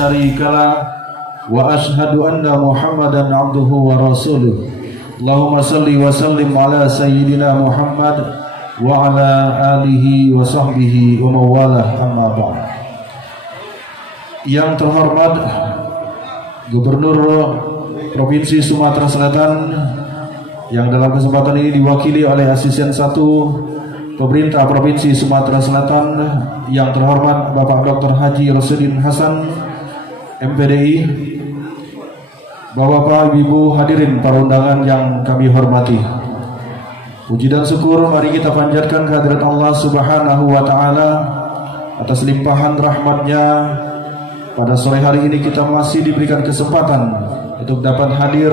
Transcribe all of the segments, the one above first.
شريك له وأشهد أن محمدا عبده ورسوله اللهم صل وسلم على سيدنا محمد وعلى آله وصحبه ومن والاه أما بعد. Yang terhormat Gubernur Provinsi Sumatera Selatan yang dalam kesempatan ini diwakili oleh Asisten 1 Pemerintah Provinsi Sumatera Selatan, yang terhormat Bapak Dr. Haji Rosyidin Hasan MPDI, Bapak Ibu hadirin para undangan yang kami hormati. Puji dan syukur mari kita panjatkan kehadirat Allah Subhanahu wa taala atas limpahan rahmat-Nya. Pada sore hari ini kita masih diberikan kesempatan untuk dapat hadir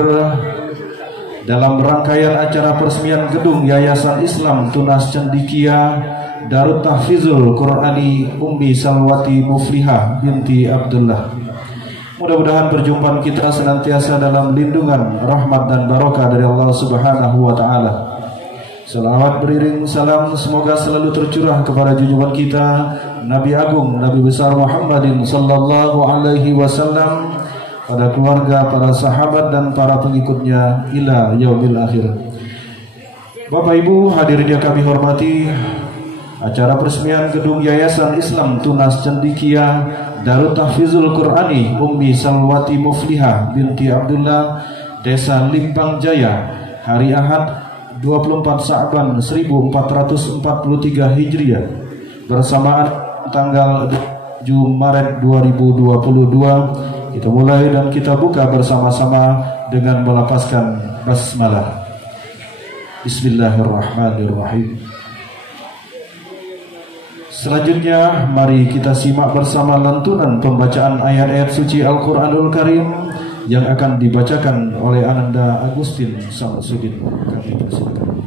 dalam rangkaian acara peresmian gedung Yayasan Islam Tunas Cendikia Darut Tahfizul Qur'ani Ummi Salwati Muflihah binti Abdullah. Mudah-mudahan perjumpaan kita senantiasa dalam lindungan, rahmat dan barokah dari Allah Subhanahu wa taala. Salawat beriring salam semoga selalu tercurah kepada junjungan kita Nabi Agung, Nabi besar Muhammadin sallallahu alaihi wasallam, pada keluarga, para sahabat dan para pengikutnya ila yaumil akhir. Bapak Ibu hadirin yang kami hormati, acara peresmian gedung Yayasan Islam Tunas Cendikia Darut Tahfizul Qur'ani Ummi Salwati Muflihah binti Abdullah, Desa Limpang Jaya, hari Ahad 24 Sa'ban 1443 Hijriah bersamaan tanggal 7 Maret 2022. Kita mulai dan kita buka bersama-sama dengan melafazkan basmalah. Bismillahirrahmanirrahim. Selanjutnya mari kita simak bersama lantunan pembacaan ayat-ayat suci Al-Qur'anul Karim yang akan dibacakan oleh Ananda Agustin Samsudin. Kami persilakan.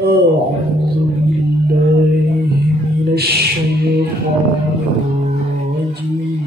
A'udzu billahi minasy syaithanir rajim.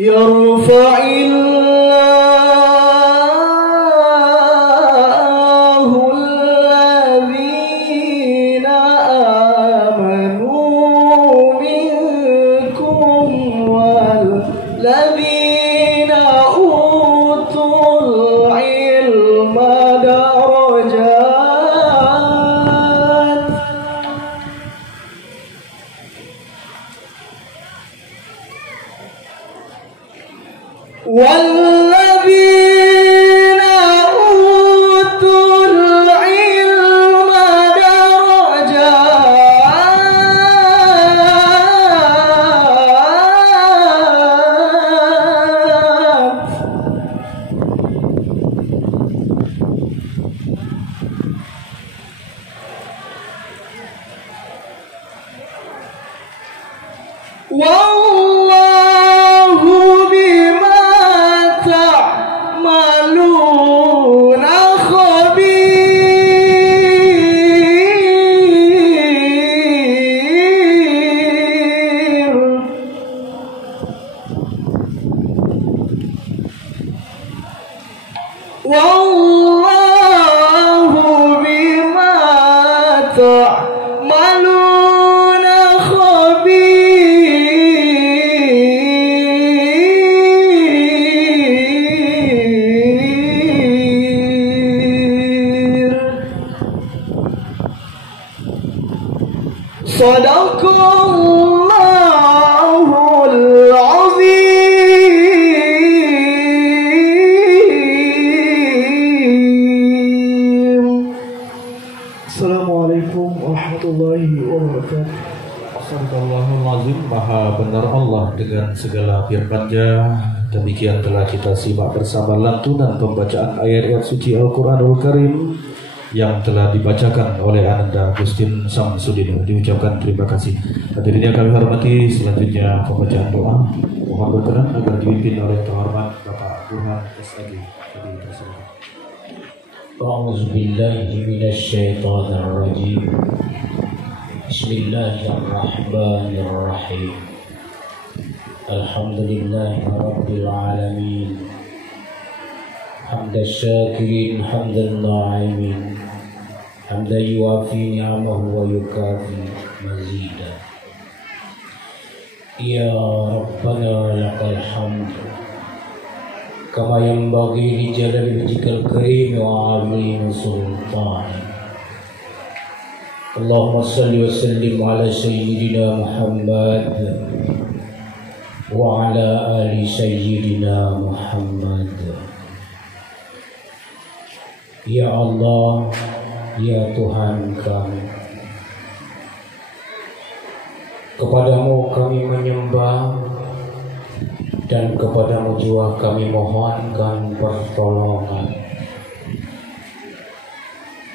Yarfa'illahu alladhina والذين أوتوا العلم درجات والله بما تعملون خبير والله بما تعملون خبير صدق الله العظيم. Assalamualaikum warahmatullahi wabarakatuh. Astagfirullahal azim, maha benar Allah dengan segala firman-Nya. Demikian telah kita simak bersama lantunan pembacaan ayat-ayat suci Al-Quranul Karim yang telah dibacakan oleh Ananda Agustin Samsudin. Diucapkan terima kasih. Hadirin yang kami hormati, selanjutnya pembacaan doa. Mohon berkenan agar dipimpin oleh terhormat Bapak Burhan SAG. أعوذ بالله من الشيطان الرجيم بسم الله الرحمن الرحيم الحمد لله رب العالمين حمد الشاكرين حمد الناعمين حمدا يوافي نعمه ويكافي مزيدا يا ربنا لك الحمد كما ينبغي لجلال وجهك الكريم وعظيم سلطانك اللهم صل وسلم على سيدنا محمد وعلى آل سيدنا محمد. Ya Allah, ya Tuhan kami, kepadamu kami menyembah dan kepadamu juga kami mohonkan pertolongan.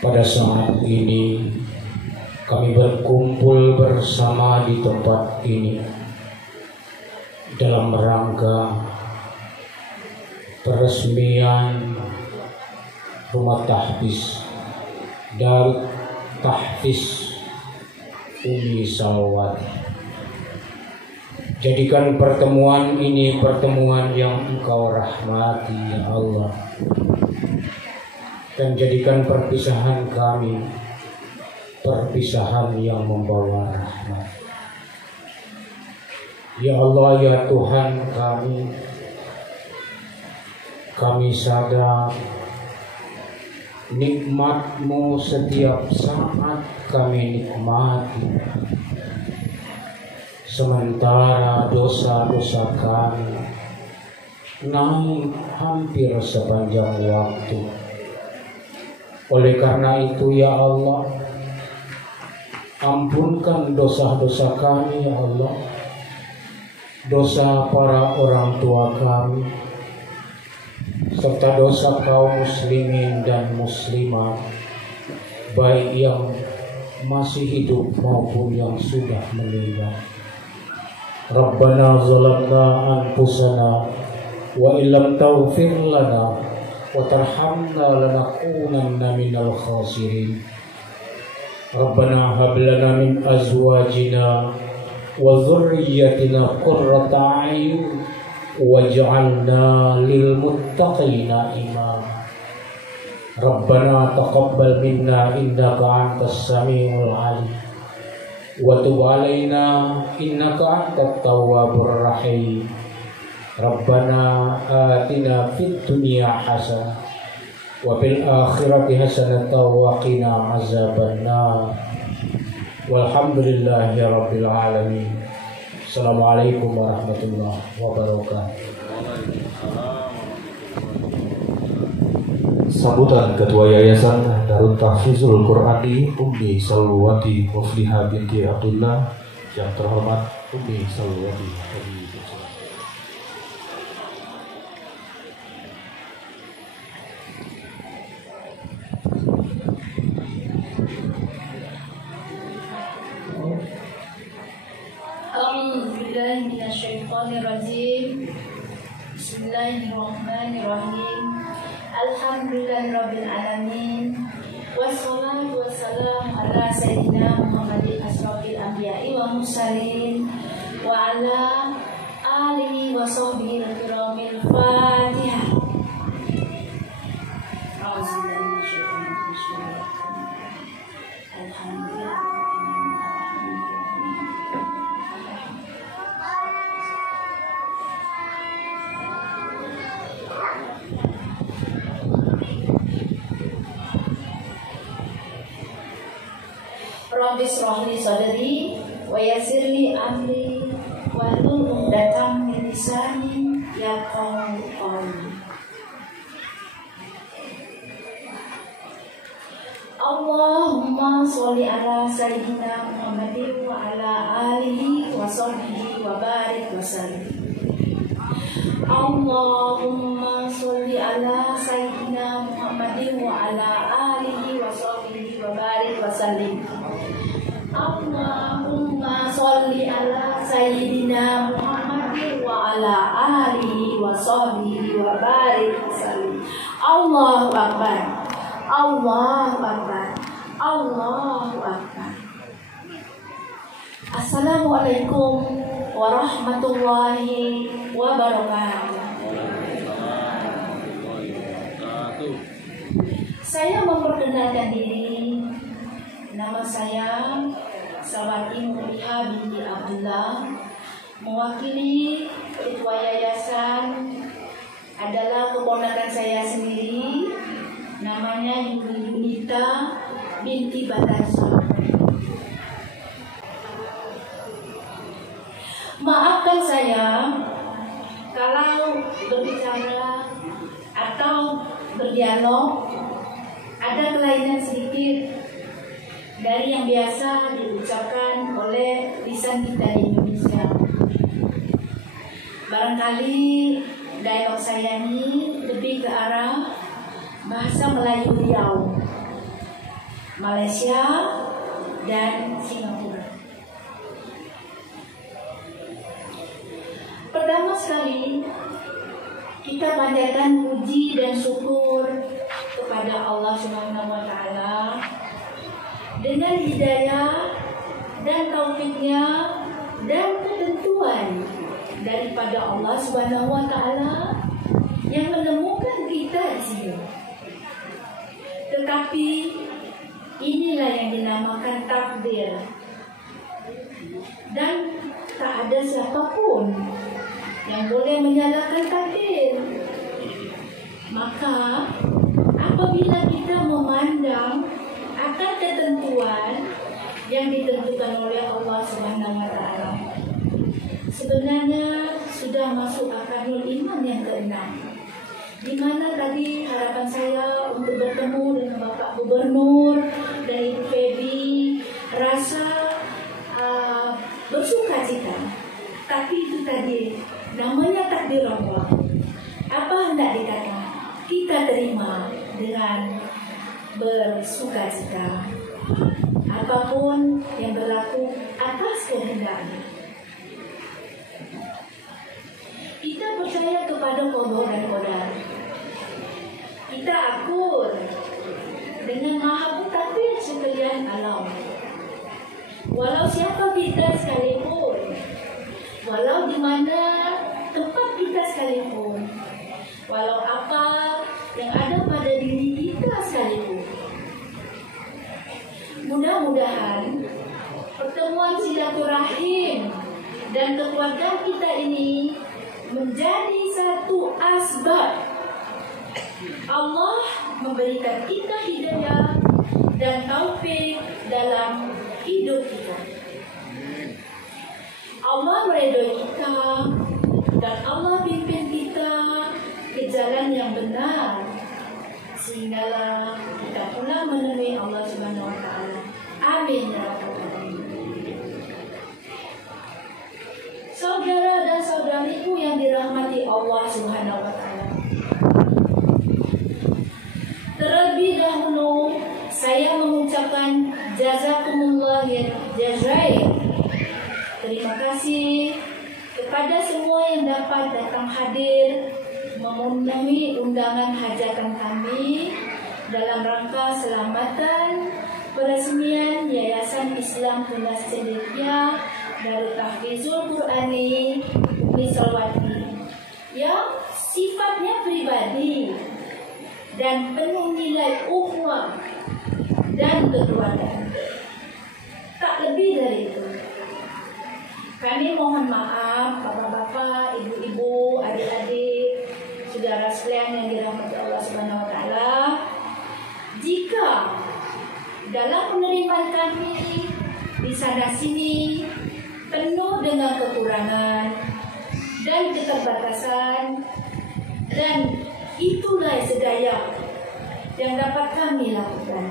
Pada saat ini kami berkumpul bersama di tempat ini dalam rangka peresmian rumah tahfiz Darut Tahfiz Umi Salwati. Jadikan pertemuan ini pertemuan yang Engkau rahmati ya Allah, dan jadikan perpisahan kami perpisahan yang membawa rahmat. Ya Allah, ya Tuhan kami sadar nikmat-Mu setiap saat kami nikmati, sementara dosa-dosa kami naik hampir sepanjang waktu. Oleh karena itu ya Allah, ampunkan dosa-dosa kami ya Allah, dosa para orang tua kami, serta dosa kaum muslimin dan muslimat, baik yang masih hidup maupun yang sudah meninggal. Rabbana zalamna anfusana wa illam taghfir lana wa tarhamna lanakunanna minal khasirin. Rabbana hab lana min azwajina wa dhurriyyatina qurrata a'yun waj'alna lil muttaqina imama. Rabbana taqabbal minna innaka antas samiul alim wa tub alaina innaka antat tawwabur rahim. Rabbana atina fid dunya hasanah wa fil akhirati hasanah wa qina azabannar. Walhamdulillahi rabbil alamin. Assalamualaikum warahmatullahi wabarakatuh. sambutan Ketua Yayasan Darut Tahfizul Qur'ani Ummi Salwati Mufliha binti Abdullah yang terhormat Ummi Salwati. A'udzubillahiminasyaitonirrajim. Bismillahirrahmanirrahim. Alhamdulillahirabbil alamin. Wassalatu wassalamu ala sayyidina Muhammadin asyrafil anbiya'i wa mursalin wa ala alihi wa sahbihi al-kiramil Fatihah. Alhamdulillah. Rabbi shrah li sadri wa yassir li amri wahlul 'uqdatam min lisani yafqahu qawli. Allahumma sholli ala sayyidina Muhammadin wa ala alihi wa sahbihi wa barik wa sallim. Allahumma sholli ala sayyidina Muhammadin wa ala alihi wa sahbihi wa barik wa sallim. Allahumma sholli ala sayyidina Muhammadin wa ala alihi wa sahbihi wa barik wa sallim. Allahu akbar. Allahu akbar. Allahu akbar. Assalamualaikum warahmatullahi wabarakatuh. Saya memperkenalkan diri. Nama saya Salwati Mufliha binti Abdullah, mewakili ketua yayasan adalah keponakan saya sendiri, namanya Yunita binti Batasa. Maafkan saya kalau berbicara atau berdialog ada kelainan sedikit dari yang biasa diucapkan oleh lisan kita di Indonesia. Barangkali dialog saya ini lebih ke arah bahasa Melayu Riau, Malaysia, dan Singapura. Pertama sekali, kita panjatkan puji dan syukur kepada Allah Subhanahu wa Ta'ala dengan hidayah dan taufiknya dan ketentuan daripada Allah Subhanahu wa Ta'ala yang menemukan kita di sini. Tetapi inilah yang dinamakan takdir, dan tak ada siapapun yang boleh menyalahkan takdir. Maka apabila kita memandang akan ketentuan yang ditentukan oleh Allah Subhanahu wa Ta'ala, sebenarnya sudah masuk akalul iman yang ke-6, di mana tadi harapan saya untuk bertemu dengan Bapak Gubernur dan Ibu Febi, rasa bersuka cita. Tapi itu tadi namanya takdir Allah. Apa hendak dikata, kita terima dengan bersuka cita, apapun yang berlaku atas kehendaknya. Kita percaya kepada qada dan qadar. Kita akur dengan Maha Mutakwir sekalian alam. Walau siapa kita sekalipun, walau di mana tempat kita sekalipun, walau apa yang ada pada diri kita sekalipun. Mudah-mudahan pertemuan silaturahim dan kekeluargaan kita ini menjadi satu asbab Allah memberikan kita hidayah dan taufik dalam hidup kita. Allah meridhoi kita dan Allah pimpin kita ke jalan yang benar, sehinggalah kita pulang menemui Allah Subhanahu wa taala. Amin ya rabbal alamin. Saudara dan saudariku yang dirahmati Allah Subhanahu wa taala. Terlebih dahulu saya mengucapkan jazakumullah jazair. Terima kasih kepada semua yang dapat datang hadir memenuhi undangan hajatan kami dalam rangka selamatan peresmian Yayasan Islam Tunas Cendekia Darut Tahfizul Qurani Umi Salwati yang sifatnya pribadi dan penuh nilai ukhuwah dan kekeluargaan. Tak lebih dari itu. Kami mohon maaf bapak-bapak, ibu-ibu, adik-adik, saudara sekalian yang dirahmati Allah Subhanahu wa taala, jika dalam penerimaan kami di sana sini penuh dengan kekurangan dan keterbatasan, dan itulah sedaya yang dapat kami lakukan.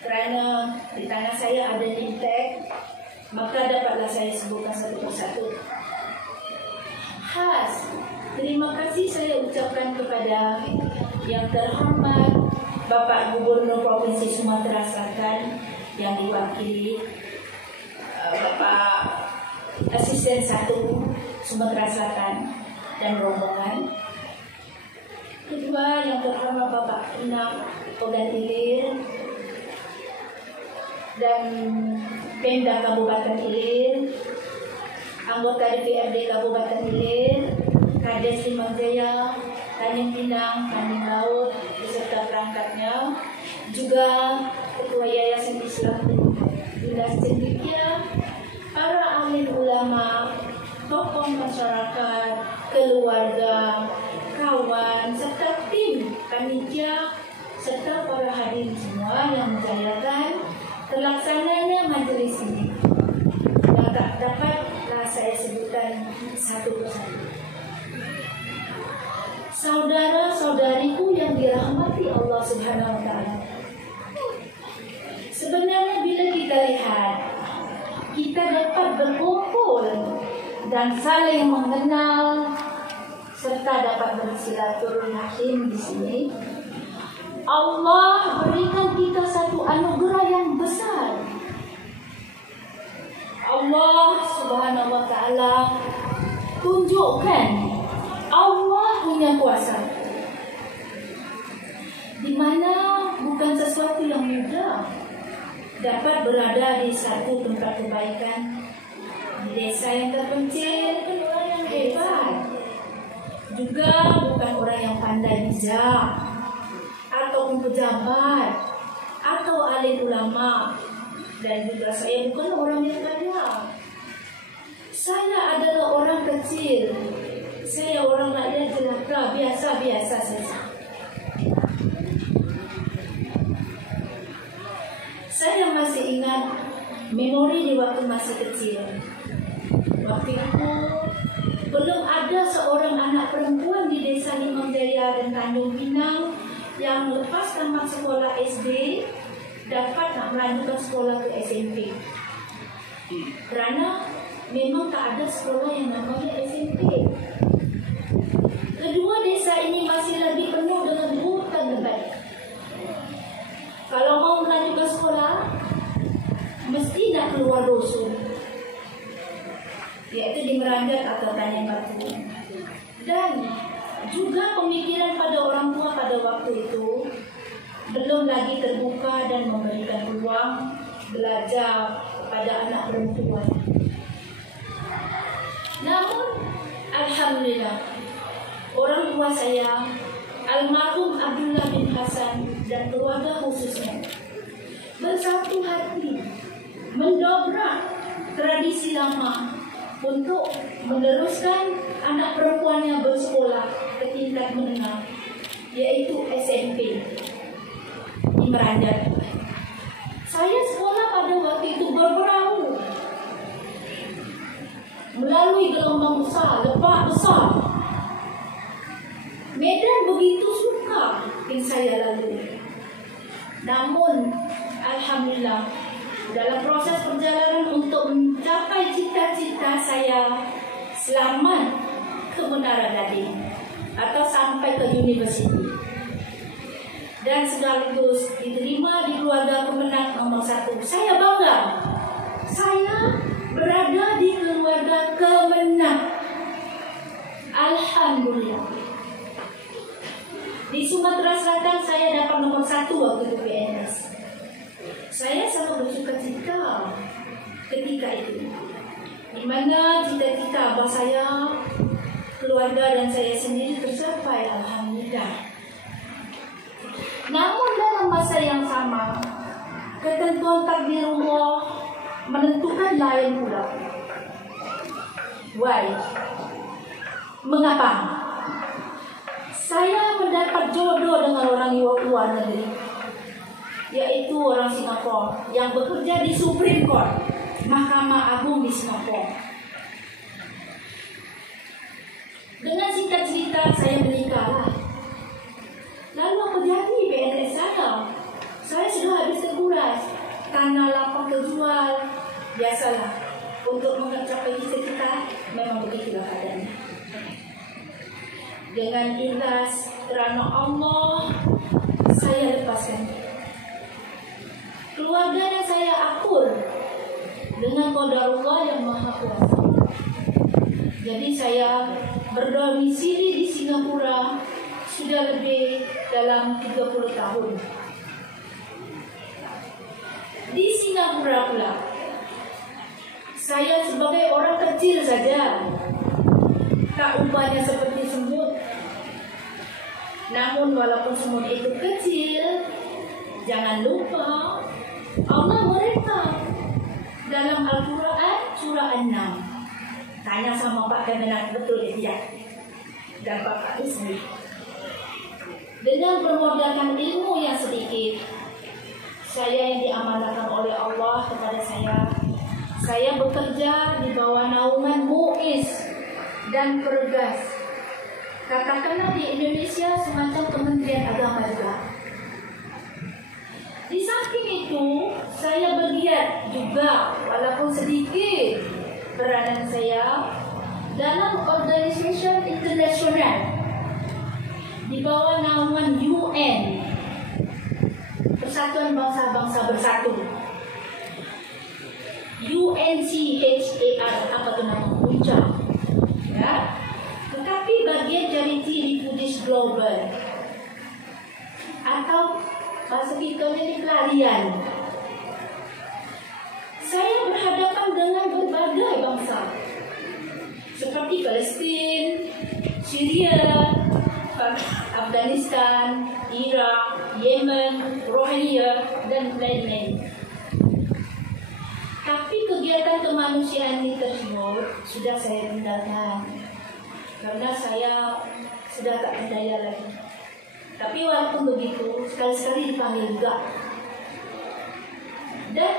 Kerana di tangan saya ada name tag, maka dapatlah saya sebutkan satu persatu. Khas, terima kasih saya ucapkan kepada yang terhormat Bapak Gubernur Provinsi Sumatera Selatan yang diwakili Bapak Asisten 1 Sumatera Selatan dan rombongan. Kedua, yang terhormat Bapak Inang Ogan Ilir dan Pemda Kabupaten Ilir, anggota DPRD Kabupaten Ilir, Kades Limang Jaya, Tanjung Pinang, Tanjung Laut, beserta perangkatnya, juga Ketua Yayasan Islam Tunas Cendekia, para alim ulama, tokoh masyarakat, keluarga, kawan, serta tim panitia, serta para hadirin semua yang menjayakan terlaksananya majelis ini. Yang tak dapatlah saya sebutkan satu persatu. Saudara-saudariku yang dirahmati Allah Subhanahu wa taala. Sebenarnya bila kita lihat, kita dapat berkumpul dan saling mengenal serta dapat bersilaturahim di sini. Allah berikan kita satu anugerah yang besar. Allah Subhanahu wa taala tunjukkan Allah punya kuasa, di mana bukan sesuatu yang mudah dapat berada di satu tempat kebaikan di desa yang terpencil. Orang yang hebat juga bukan orang yang pandai bijak ataupun pejabat atau alim ulama, dan juga saya bukan orang yang kaya. Saya adalah orang kecil. Saya orang rakyat jelata, biasa-biasa saja. Saya masih ingat memori di waktu masih kecil. Waktu itu belum ada seorang anak perempuan di Desa Limang Jaya dan Tanjung Pinang yang lepas tamat sekolah SD dapat nak melanjutkan sekolah ke SMP. Kerana memang tak ada sekolah yang namanya SMP. Kedua desa ini masih lagi penuh dengan hutan lebat. Kalau mau melanjutkan sekolah, mesti nak keluar dusun, iaitu di Meranjat atau Tanjung Batu. Dan juga pemikiran pada orang tua pada waktu itu belum lagi terbuka dan memberikan peluang belajar kepada anak perempuan. Namun, alhamdulillah, orang tua saya, almarhum Abdullah bin Hasan dan keluarga khususnya, bersatu hati mendobrak tradisi lama untuk meneruskan anak perempuannya bersekolah ke tingkat menengah, yaitu SMP di Meranjat. Saya sekolah pada waktu itu berperahu melalui gelombang besar, lebak besar. Medan begitu suka yang saya lalui. Namun alhamdulillah dalam proses perjalanan untuk mencapai cita-cita saya selamat ke Menara Gading atau sampai ke universiti dan sekaligus diterima di keluarga pemenang nomor 1. Saya bangga saya berada di keluarga kemenang. Alhamdulillah. Di Sumatera Selatan saya dapat nomor 1 waktu itu PNS. Saya sangat bersuka cita ketika itu, di mana cita-cita abah saya, keluarga dan saya sendiri tercapai, alhamdulillah. Namun dalam masa yang sama, ketentuan takdirullah menentukan lain pula. Why? Mengapa? Saya mendapat jodoh dengan orang luar negeri, yaitu orang Singapura yang bekerja di Supreme Court, Mahkamah Agung di Singapura. Dengan singkat cerita, saya menikah. Lalu apa jadi PNS saya? Saya sudah habis terkuras, tanah lapak terjual, biasalah. Untuk mencapai cita-cita, memang begitulah keadaannya. Dengan ikhlas kerana Allah, saya lepaskan. Keluarga dan saya akur dengan qadarullah yang maha kuasa. Jadi saya berdomisili di Singapura sudah lebih dalam 30 tahun. Di Singapura pula, saya sebagai orang kecil saja, tak ubahnya seperti semut. Namun walaupun semut itu kecil, jangan lupa Allah mereka dalam Al-Quran surah 6. Tanya sama Pak Kemenak, betul ya? Dan Pak Ismi. Dengan bermodalkan ilmu yang sedikit, saya yang diamanahkan oleh Allah kepada saya bekerja di bawah naungan MUIS dan Pergas. Katakanlah di Indonesia semacam Kementerian Agama juga. Di samping itu, saya bergiat juga walaupun sedikit peranan saya dalam organisasi internasional di bawah naungan UN, Persatuan Bangsa-Bangsa Bersatu. UNCHAR, apa itu nama? UNCHAR. Ya. Tetapi bagian charity refugees global atau bahasa kita ini pelarian. Saya berhadapan dengan berbagai bangsa seperti Palestin, Syria, Afghanistan, Irak, Yemen, Rohingya, dan lain-lain. Tapi kegiatan kemanusiaan ini tersebut sudah saya tinggalkan karena saya sudah tak berdaya lagi. Tapi walaupun begitu, sekali-sekali dipanggil juga. Dan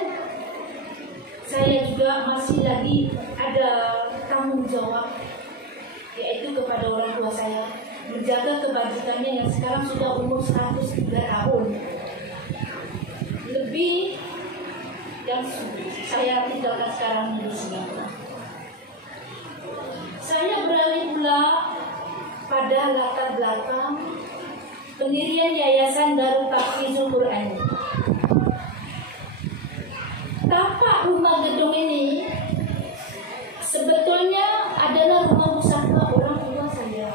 saya juga masih lagi ada tanggung jawab, yaitu kepada orang tua saya, menjaga kebajikannya yang sekarang sudah umur 103 tahun. Lebih yang saya tinggalkan sekarang di Singapura. Saya beralih pula pada latar belakang pendirian Yayasan Darul Tahfizul Quran. Tapak rumah gedung ini sebetulnya adalah rumah pusaka orang tua saya.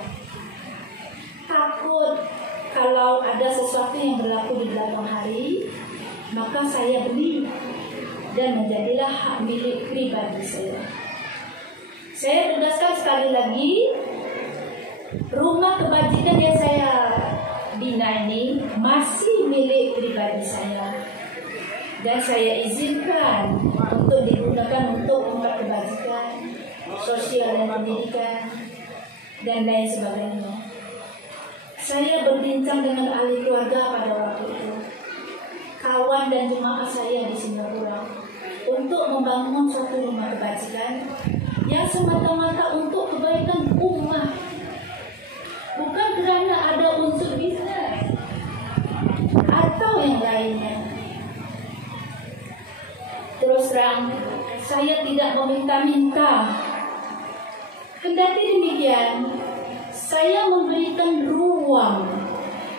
Takut kalau ada sesuatu yang berlaku di belakang hari, maka saya beli dan menjadilah hak milik pribadi saya. Saya tegaskan sekali lagi, rumah kebajikan yang saya bina ini masih milik pribadi saya. Dan saya izinkan untuk digunakan untuk tempat kebajikan, sosial dan pendidikan, dan lain sebagainya. Saya berbincang dengan ahli keluarga pada waktu itu, kawan dan jemaah saya di Singapura, untuk membangun suatu rumah kebajikan yang semata-mata untuk kebaikan umat, bukan kerana ada unsur bisnes atau yang lainnya. Terus terang, saya tidak meminta-minta. Kendati demikian, saya memberikan ruang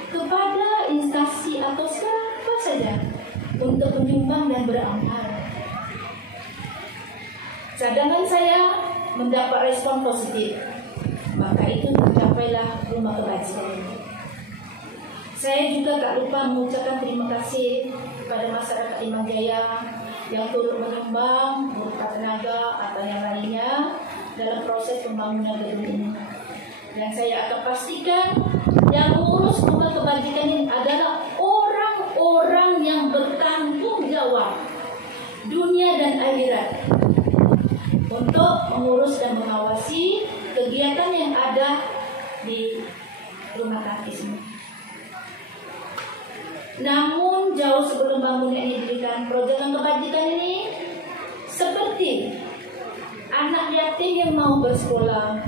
kepada instansi atau siapa saja untuk menyumbang dan beramal. Cadangan saya mendapat respon positif, maka itu tercapailah rumah kebajikan. Saya juga tak lupa mengucapkan terima kasih kepada masyarakat Limang Jaya yang turut menyumbang berupa tenaga atau yang lainnya dalam proses pembangunan gedung ini. Dan saya akan pastikan yang mengurus rumah kebajikan ini adalah orang-orang yang bertanggung jawab dunia dan akhirat untuk mengurus dan mengawasi kegiatan yang ada di rumah tangkis ini. Namun jauh sebelum bangunan ini didirikan, program kebajikan ini seperti anak yatim yang mau bersekolah,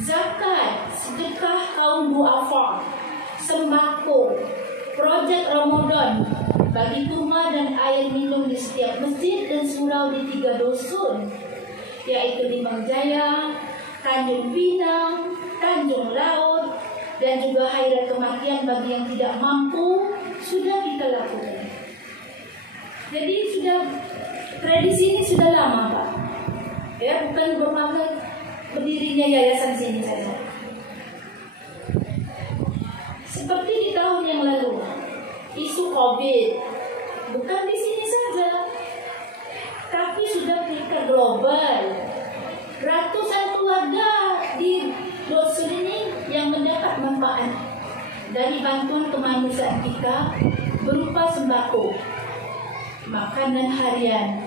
zakat, sedekah kaum duafa, sembako, projek Ramadan, bagi kurma dan air minum di setiap masjid dan surau di 3 dusun, yaitu Limang Jaya, Tanjung Pinang, Tanjung Laut, dan juga khairat kematian bagi yang tidak mampu sudah kita lakukan. Jadi sudah tradisi ini sudah lama, Pak. Ya, bukan bermakna berdirinya yayasan sini saja. Seperti di tahun yang lalu, isu COVID bukan di sini saja, tapi sudah tingkat global. Ratusan keluarga di dusun ini yang mendapat manfaat dari bantuan kemanusiaan kita berupa sembako, makanan harian,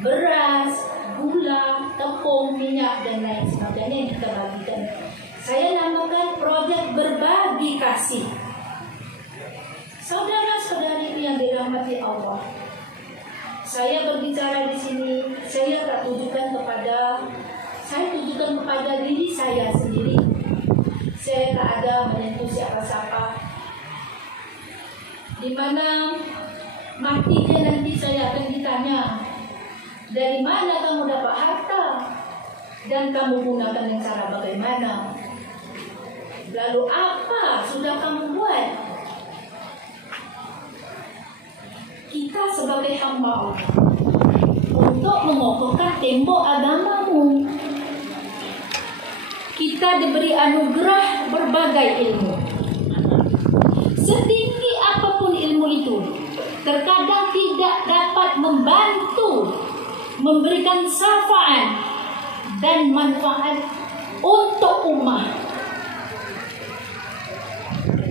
beras, gula, tepung, minyak, dan lain sebagainya yang kita bagikan. Saya namakan projek berbagi kasih. Saudara-saudari yang dirahmati Allah, saya berbicara di sini, saya tujukan kepada diri saya sendiri. Saya tak ada menyentuh siapa-siapa. Di mana matinya nanti saya akan ditanya, dari mana kamu dapat harta dan kamu gunakan dengan cara bagaimana? Lalu apa sudah kamu buat? Kita sebagai hamba Allah untuk mengokohkan tembok agamamu, kita diberi anugerah berbagai ilmu. Setinggi apapun ilmu itu, terkadang tidak dapat membantu memberikan syafaat dan manfaat untuk umat.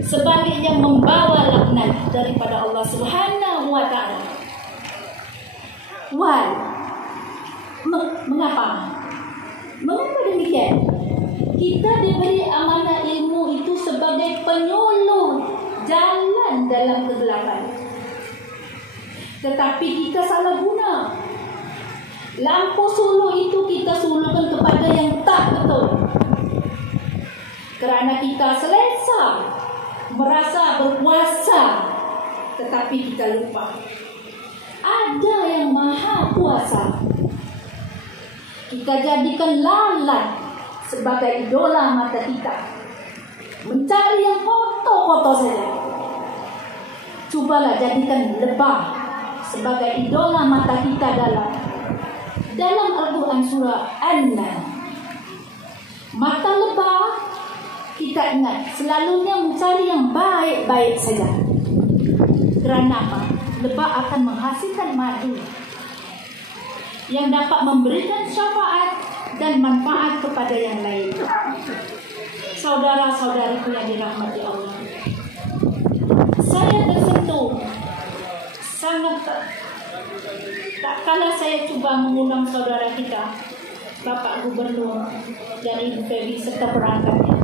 Sebaliknya membawa laknat daripada Allah Subhanahu wa Ta'ala. Why? Mengapa? Mengapa demikian? Kita diberi amanah ilmu itu sebagai penyuluh jalan dalam kegelapan. Tetapi kita salah guna. Lampu suluh itu kita suluhkan kepada yang tak betul. Kerana kita selesa merasa berkuasa, tetapi kita lupa ada yang maha kuasa. Kita jadikan lalat sebagai idola mata kita, mencari yang foto-foto saja. Cubalah jadikan lebah sebagai idola mata kita dalam Al-Quran surah An-Nahl. Mata lebah, kita ingat selalunya mencari yang baik-baik saja. Kerana apa? Lebah akan menghasilkan madu yang dapat memberikan syafaat dan manfaat kepada yang lain. Saudara-saudariku yang dirahmati Allah, saya tersentuh sangat tak kala saya cuba mengundang saudara kita, Bapak Gubernur dan Ibu Febi serta perangkatnya,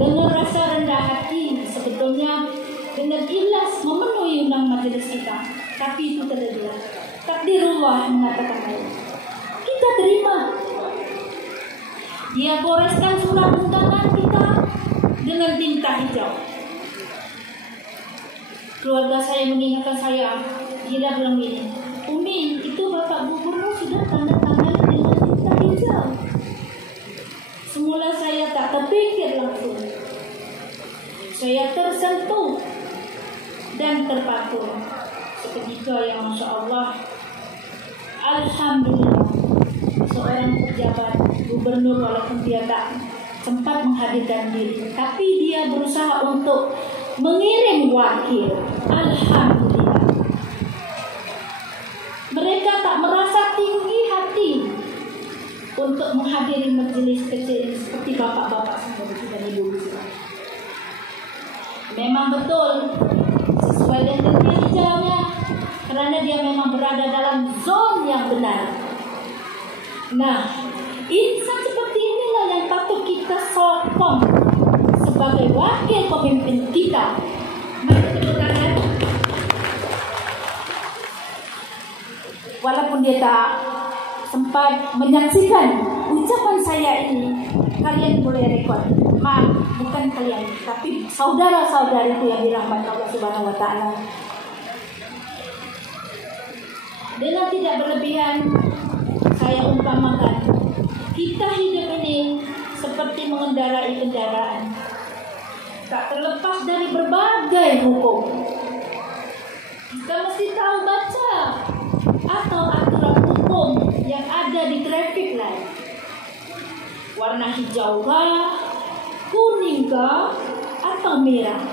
dengan rasa rendah hati sebetulnya, dengan ikhlas memenuhi undang majelis kita. Tapi itu terjadi. Takdirullah mengatakan lain. Kita terima. Dia goreskan surat undangan kita dengan tinta hijau. Keluarga saya mengingatkan saya, dia bilang gini, Umi, itu Bapak Gubernur sudah tanda tangan dengan tinta hijau. Semula saya tak terpikir langsung. Saya tersentuh dan terpaku. Seketika yang Masya Allah, Alhamdulillah, seorang pejabat gubernur walaupun dia tak sempat menghadirkan diri, tapi dia berusaha untuk mengirim wakil. Alhamdulillah. Mereka tak merasa tinggi hati untuk menghadiri majelis kecil ini seperti bapak-bapak semua dan ibu-ibu semua. Memang betul sesuai dengan tinta hijaunya, karena dia memang berada dalam zon yang benar. Nah, insan seperti inilah yang patut kita sokong sebagai wakil pemimpin kita. Mari tepuk tangan. Walaupun dia tak sempat menyaksikan ucapan saya ini, kalian boleh rekod. Maaf, bukan kalian, tapi saudara-saudariku yang dirahmati Allah Subhanahu wa Ta'ala. Dengan tidak berlebihan, saya umpamakan, kita hidup ini seperti mengendarai kendaraan, tak terlepas dari berbagai hukum. Kita mesti tahu baca atau aturan hukum yang ada di traffic light. Warna hijau kah, kuning kah, atau merah.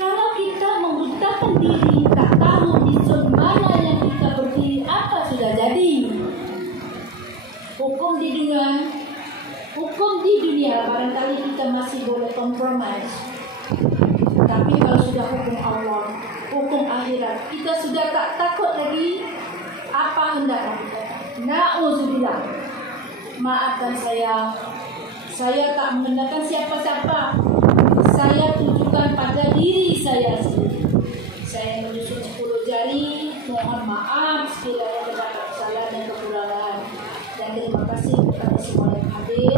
Kalau kita membutakan diri, tak tahu di zon mana yang kita berdiri, apa sudah jadi. Hukum di dunia barangkali kita masih boleh compromise. Tapi kalau sudah hukum Allah, hukum akhirat, kita sudah tak takut lagi apa hendak kita. Na'udzubillah. Maafkan saya tak mengendahkan siapa-siapa. Saya tujukan pada diri saya sendiri. Saya menunjuk 10 jari, mohon maaf sekiranya terdapat kesalahan dan kekurangan. Dan terima kasih kepada semua yang hadir.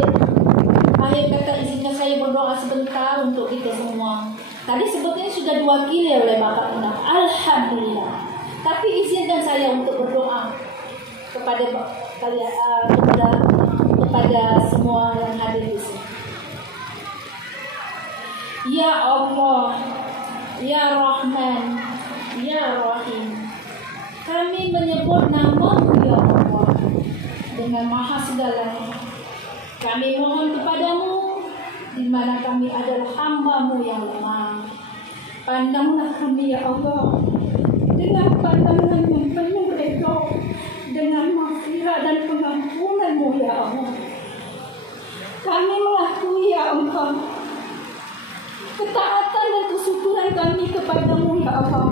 Akhir kata izinkan saya berdoa sebentar untuk kita semua. Tadi sebetulnya sudah diwakili oleh Bapak Undang. Alhamdulillah. Tapi izinkan saya untuk berdoa kepada kalian, kepada semua yang hadir di sini. Ya Allah, Ya Rahman, Ya Rahim, kami menyebut nama-Mu ya Allah dengan maha segalanya. Kami mohon kepadamu di mana kami adalah hamba-Mu yang lemah. Pandanglah kami ya Allah dengan pandangan yang penuh ridha, dengan maghfirah dan pengampunan-Mu ya Allah. Kami mengakui ya Allah, ketaatan dan kesyukuran kami kepadamu ya Allah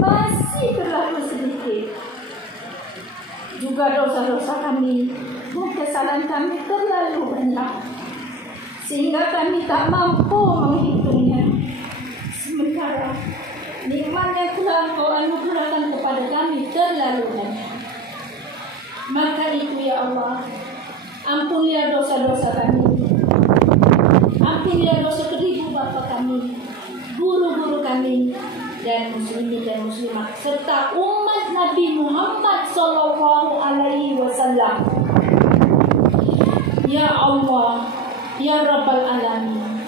masih terlalu sedikit. Juga dosa-dosa kami dan kesalahan kami terlalu banyak, sehingga kami tak mampu menghitungnya. Sementara nikmat yang telah Kau anugerahkan kepada kami terlalu banyak. Maka itu ya Allah, ampunilah dosa-dosa kami. Ampunilah dosa kedua bapa kami, guru-guru kami, dan muslimin dan muslimat, serta umat Nabi Muhammad Sallallahu Alaihi Wasallam. Ya Allah, Ya Rabbal Alamin,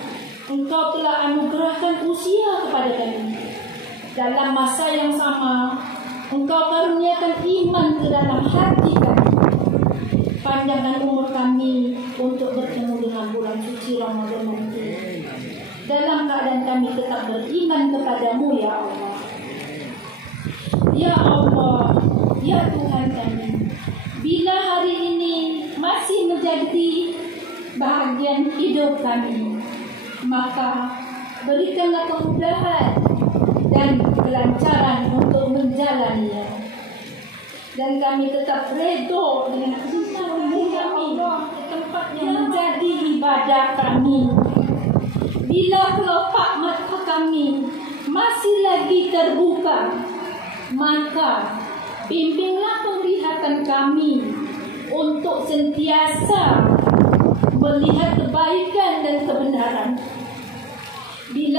Engkau telah anugerahkan usia kepada kami. Dalam masa yang sama, Engkau karuniakan iman ke dalam hati kami. Panjangkan umur kami untuk bertemu dengan bulan suci Ramadan nanti. Dalam keadaan kami tetap beriman kepadamu ya Allah. Ya Allah, ya Tuhan kami, bila hari ini masih menjadi bahagian hidup kami, maka berikanlah kemudahan dan kelancaran untuk menjalaninya. Dan kami tetap redha dengan usaha-usaha kami, tempat yang menjadi ibadah kami. Bila kelopak mata kami masih lagi terbuka, maka bimbinglah penglihatan kami untuk sentiasa melihat kebaikan dan kebenaran.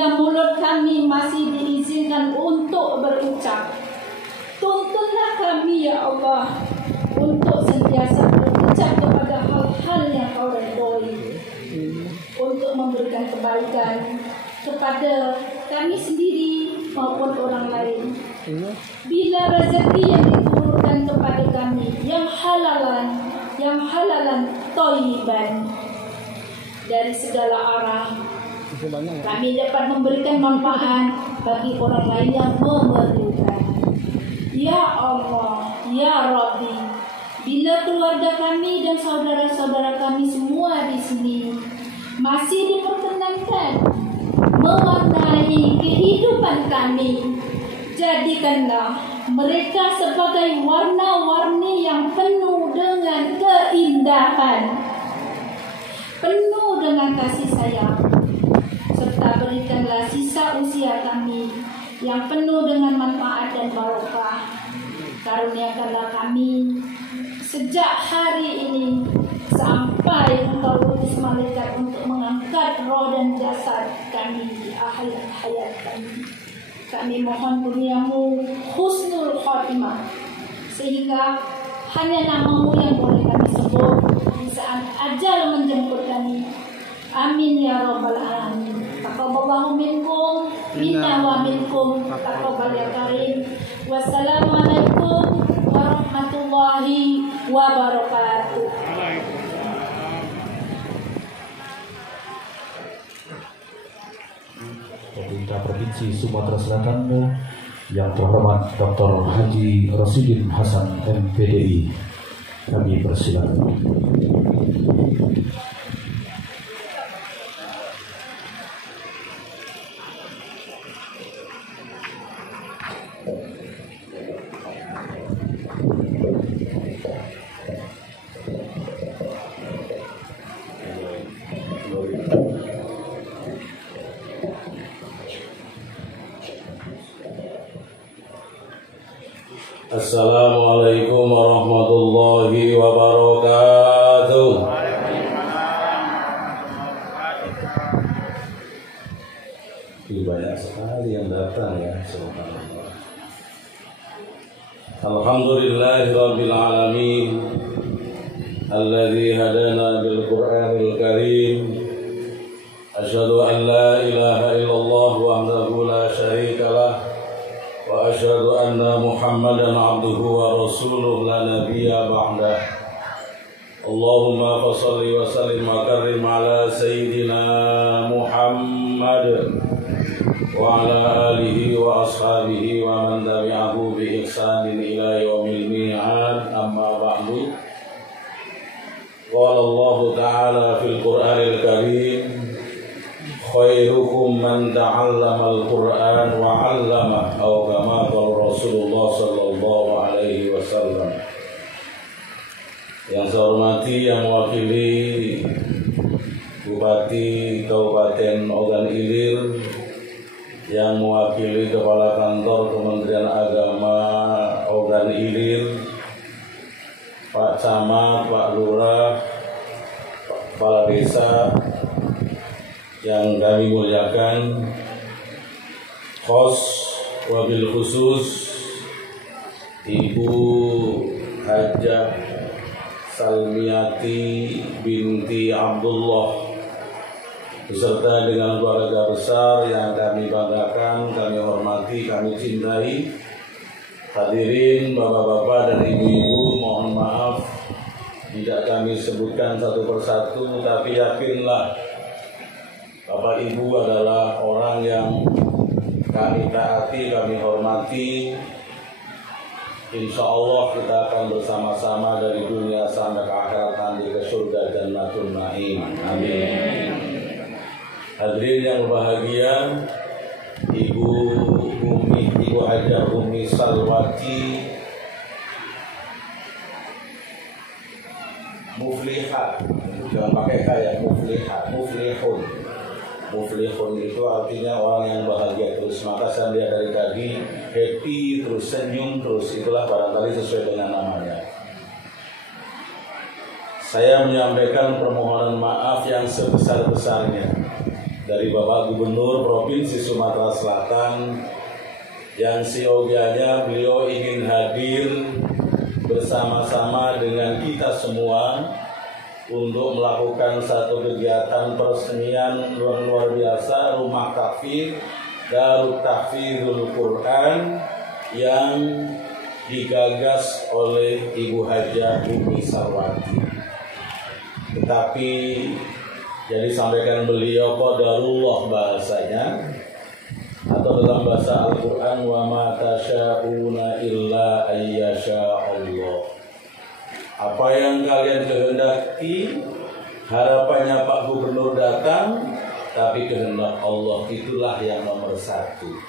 Bila mulut kami masih diizinkan untuk berucap, tuntunlah kami ya Allah untuk sentiasa berucap kepada hal-hal yang Kau redai, untuk memberikan kebaikan kepada kami sendiri maupun orang lain. Bila rezeki yang diturunkan kepada kami yang halalan thayyiban dari segala arah, kami dapat memberikan manfaat bagi orang lain yang memerlukan. Ya Allah, Ya Rabbi, bila keluarga kami dan saudara-saudara kami semua di sini masih diperkenankan mewarnai kehidupan kami, jadikanlah mereka sebagai warna-warni yang penuh dengan keindahan, penuh dengan kasih sayang, serta berikanlah sisa usia kami yang penuh dengan manfaat dan barokah. Karuniakanlah kami sejak hari ini sampai Engkau utus malaikat untuk mengangkat roh dan jasad kami di akhir hayat kami. Kami mohon kurniamu husnul khotimah, sehingga hanya namamu yang boleh kami sebut di saat ajal menjemput kami. Amin ya rabbal alamin. Taqabbalallahu minkum minna wa minkum taqabbal ya karim. Wassalamualaikum warahmatullahi wabarakatuh. Pemerintah Provinsi Sumatera Selatan yang terhormat Dr. Haji Rasidin Hasan MPDI, kami persilakan. Assalamualaikum warahmatullahi wabarakatuh. Banyak sekali yang datang ya, subhanallah. Alhamdulillahirabbil alamin alladzi hadana bil Qur'anil karim. Asyhadu an la ilaha illallah wahdahu la syarika lah wa asyhadu anna Muhammadan abduhu wa rasuluh la nabiyya ba'dah. Allahumma fashalli wa sallim wa karrim ala sayyidina Muhammad wa ala alihi wa ashabihi wa man tabi'ahu bi ihsanin ila yaumil mi'ad. Amma ba'du. Qala Allah ta'ala fil Qur'anil karim, khairukum man ta'allama al-Qur'an wa 'allama, atau kama qala Rasulullah sallallahu alaihi wasallam. Yang saya hormati yang mewakili Bupati Kabupaten Ogan Ilir, yang mewakili Kepala Kantor Kementerian Agama Ogan Ilir, Pak Camat, Pak Lurah, Pak Kepala Desa yang kami muliakan, wabil khusus Ibu Hajah Salmiati binti Abdullah beserta dengan keluarga besar yang kami banggakan, kami hormati, kami cintai. Hadirin bapak-bapak dan ibu-ibu, mohon maaf tidak kami sebutkan satu persatu, tapi yakinlah Bapak Ibu adalah orang yang kami taati, kami hormati. Insya Allah kita akan bersama-sama dari dunia sampai ke akhirat nanti ke surga Jannatul Naim. Amin. Hadirin yang berbahagia, Ibu Hajah Umi Salwati Muflihat, jangan pakai kaya, Muflihun. Muflihun itu artinya orang yang bahagia terus. Maka saya lihat dari tadi happy terus, senyum terus, itulah barangkali sesuai dengan namanya. Saya menyampaikan permohonan maaf yang sebesar-besarnya dari Bapak Gubernur Provinsi Sumatera Selatan yang siogianya beliau ingin hadir bersama-sama dengan kita semua untuk melakukan satu kegiatan persenian luar biasa, Rumah Tahfidz Darut Tahfidzul Quran yang digagas oleh Ibu Hajah Umi Sarwati. Tetapi yang disampaikan beliau qadarullah bahasanya, atau dalam bahasa Al-Quran, wa ma tasyauna illa ayyasha Allah. Apa yang kalian kehendaki, harapannya Pak Gubernur datang, tapi kehendak Allah itulah yang nomor satu.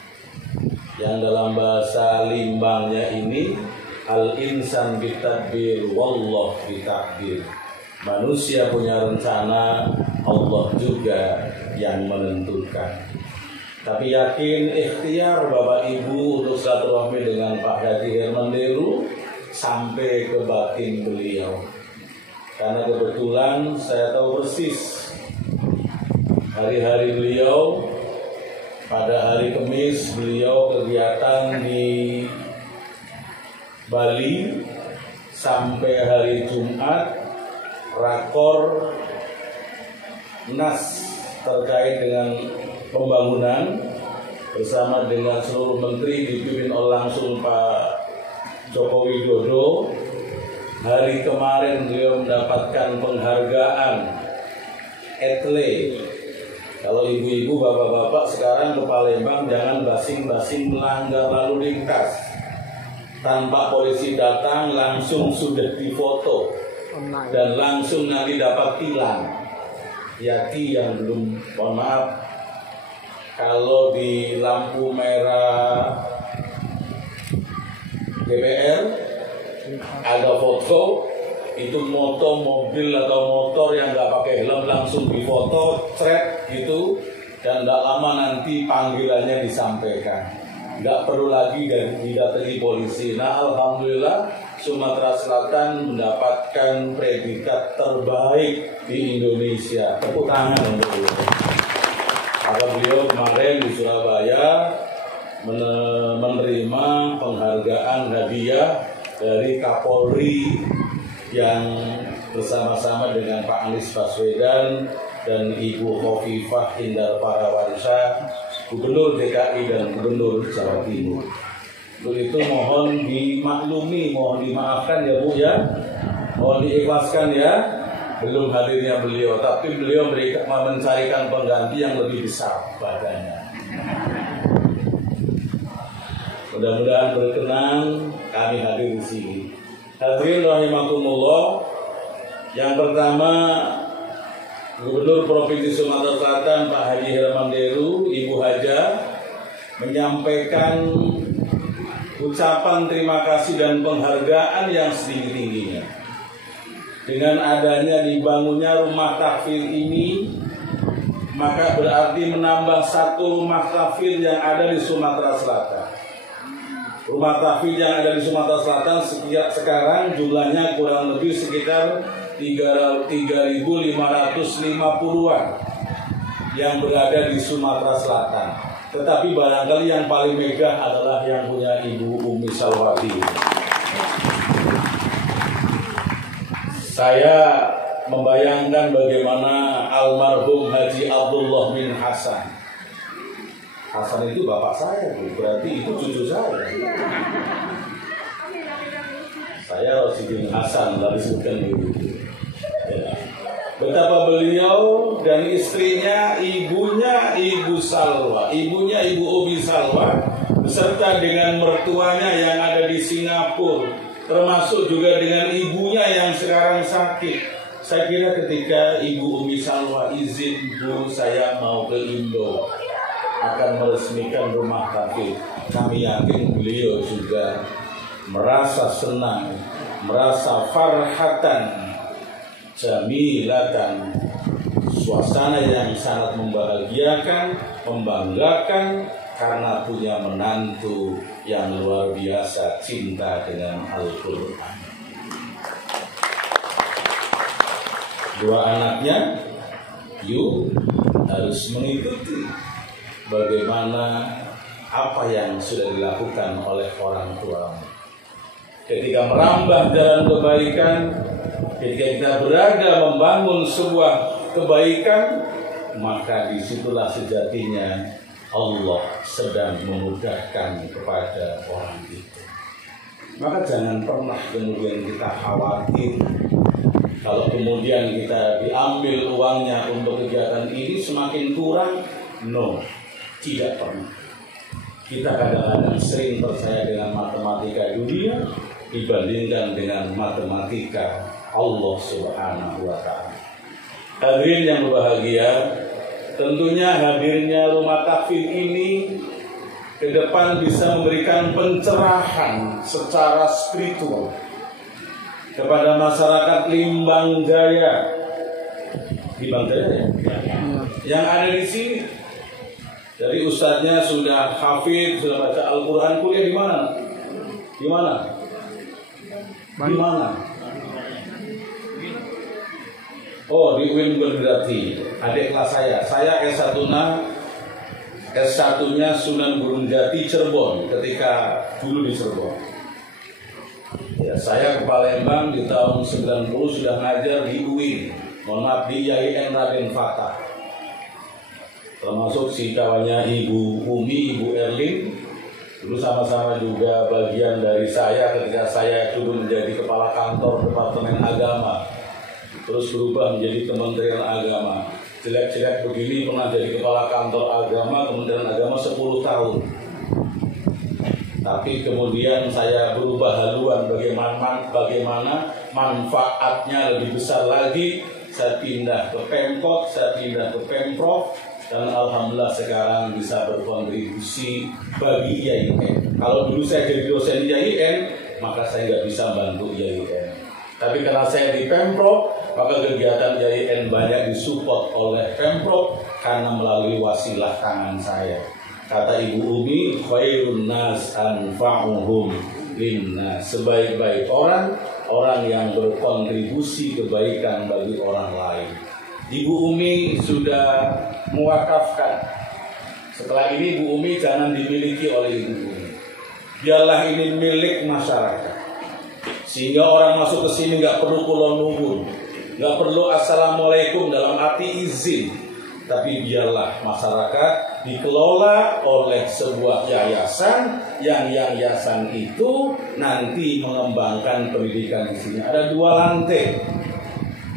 Yang dalam bahasa limbangnya ini, al-insan bitadbir wallah bitakbir. Manusia punya rencana, Allah juga yang menentukan. Tapi yakin ikhtiar Bapak Ibu untuk silaturahmi dengan Pak Haji Herman Deru sampai ke batin beliau. Karena kebetulan saya tahu persis hari-hari beliau. Pada hari Kamis beliau kegiatan di Bali, sampai hari Jumat rakor NAS terkait dengan pembangunan bersama dengan seluruh menteri dipimpin langsung Pak Joko Widodo. Hari kemarin beliau mendapatkan penghargaan ETLE. Kalau ibu-ibu, bapak-bapak sekarang ke Palembang jangan basing-basing melanggar lalu lintas. Tanpa polisi datang langsung sudah difoto dan langsung nanti dapat tilang. Hati yang belum, mohon maaf, kalau di lampu merah DPR ada foto, itu mobil atau motor yang nggak pakai helm langsung difoto, thread gitu, dan tidak lama nanti panggilannya disampaikan. Nggak perlu lagi didatangi polisi. Nah, alhamdulillah Sumatera Selatan mendapatkan predikat terbaik di Indonesia. Tepuk tangan untuk beliau. Maka beliau kemarin di Surabaya menerima penghargaan hadiah dari Kapolri yang bersama-sama dengan Pak Anies Baswedan dan Ibu Khofifah Indar Parawansa, Gubernur DKI dan Gubernur Jawa Timur. Untuk itu mohon dimaklumi, mohon dimaafkan ya Bu ya, mohon diikhlaskan ya, belum hadirnya beliau, tapi beliau mencarikan pengganti yang lebih besar badannya. Mudah-mudahan berkenan kami hadir di sini. Hadirin rahimakumullah, yang pertama Gubernur Provinsi Sumatera Selatan Pak Haji Herman Deru, Ibu Hajah menyampaikan ucapan terima kasih dan penghargaan yang setinggi-tingginya. Dengan adanya dibangunnya Rumah Tahfidz ini, maka berarti menambah satu rumah tahfidz yang ada di Sumatera Selatan. Rumah tahfidz yang ada di Sumatera Selatan sekarang jumlahnya kurang lebih sekitar 3.550-an yang berada di Sumatera Selatan. Tetapi barangkali yang paling megah adalah yang punya Ibu Umi Sarwati. Saya membayangkan bagaimana almarhum Haji Abdullah bin Hasan. Hasan itu bapak saya, berarti itu cucu saya. Saya Rosidin Hasan, tadi sebutkan begitu. Ya. Betapa beliau dan istrinya, ibunya Ibu Salwa, ibunya Ibu Umi Salwa, beserta dengan mertuanya yang ada di Singapura, termasuk juga dengan ibunya yang sekarang sakit. Saya kira ketika Ibu Umi Salwa izin, Bu, saya mau ke Indo, akan meresmikan Rumah Tahfidz, kami yakin beliau juga merasa senang, merasa farhatan jamilatan, suasana yang sangat membahagiakan, membanggakan, karena punya menantu yang luar biasa cinta dengan Al-Quran. Dua anaknya, Yu harus mengikuti bagaimana apa yang sudah dilakukan oleh orang tuamu. Ketika merambah jalan kebaikan, ketika kita berada membangun sebuah kebaikan, maka disitulah sejatinya Allah sedang memudahkan kepada orang itu. Maka jangan pernah kemudian kita khawatir kalau kemudian kita diambil uangnya untuk kegiatan ini semakin kurang. No, tidak pernah. Kita kadang-kadang sering percaya dengan matematika dunia dibandingkan dengan matematika Allah Subhanahu wa Ta'ala. Hadirin yang berbahagia, tentunya hadirnya rumah tahfidz ini ke depan bisa memberikan pencerahan secara spiritual kepada masyarakat Limbang Jaya. Limbang Jaya ya? Yang ada di sini. Jadi ustadznya sudah hafidz, sudah baca Al-Quran, kuliah di mana? Di mana? Di mana? Oh, di UIN berarti. Adik kelas saya S1-nya Sunan Gunung Jati Cirebon ketika dulu di Cirebon. Ya, saya ke Palembang di tahun 90 sudah ngajar di UIN. Mohon maaf, di IAIN Raden Fatah. Termasuk si kawannya Ibu Umi, Ibu Erlin. Dulu sama-sama juga bagian dari saya ketika saya dulu menjadi kepala kantor Departemen Agama. Terus berubah menjadi Kementerian Agama. Jelek-jelek begini pernah jadi kepala kantor agama, Kementerian Agama 10 tahun. Tapi kemudian saya berubah haluan bagaimana manfaatnya lebih besar lagi. Saya pindah ke Pemkot, saya pindah ke Pemprov. Dan alhamdulillah sekarang bisa berkontribusi bagi IAIN. Kalau dulu saya jadi dosen IAIN, maka saya nggak bisa bantu IAIN. Tapi karena saya di Pemprov, maka kegiatan IAIN banyak disupport oleh Pemprov karena melalui wasilah tangan saya. Kata Ibu Umi, khairun nas anfa'uhum linnas. Sebaik-baik orang yang berkontribusi kebaikan bagi orang lain. Ibu Umi sudah mewakafkan. Setelah ini Bu Umi jangan dimiliki oleh Ibu Umi. Biarlah ini milik masyarakat. Sehingga orang masuk ke sini nggak perlu kulon nuwun, nggak perlu assalamualaikum dalam arti izin. Tapi biarlah masyarakat dikelola oleh sebuah yayasan yang yayasan itu nanti mengembangkan pendidikan di sini. Ada 2 lantai.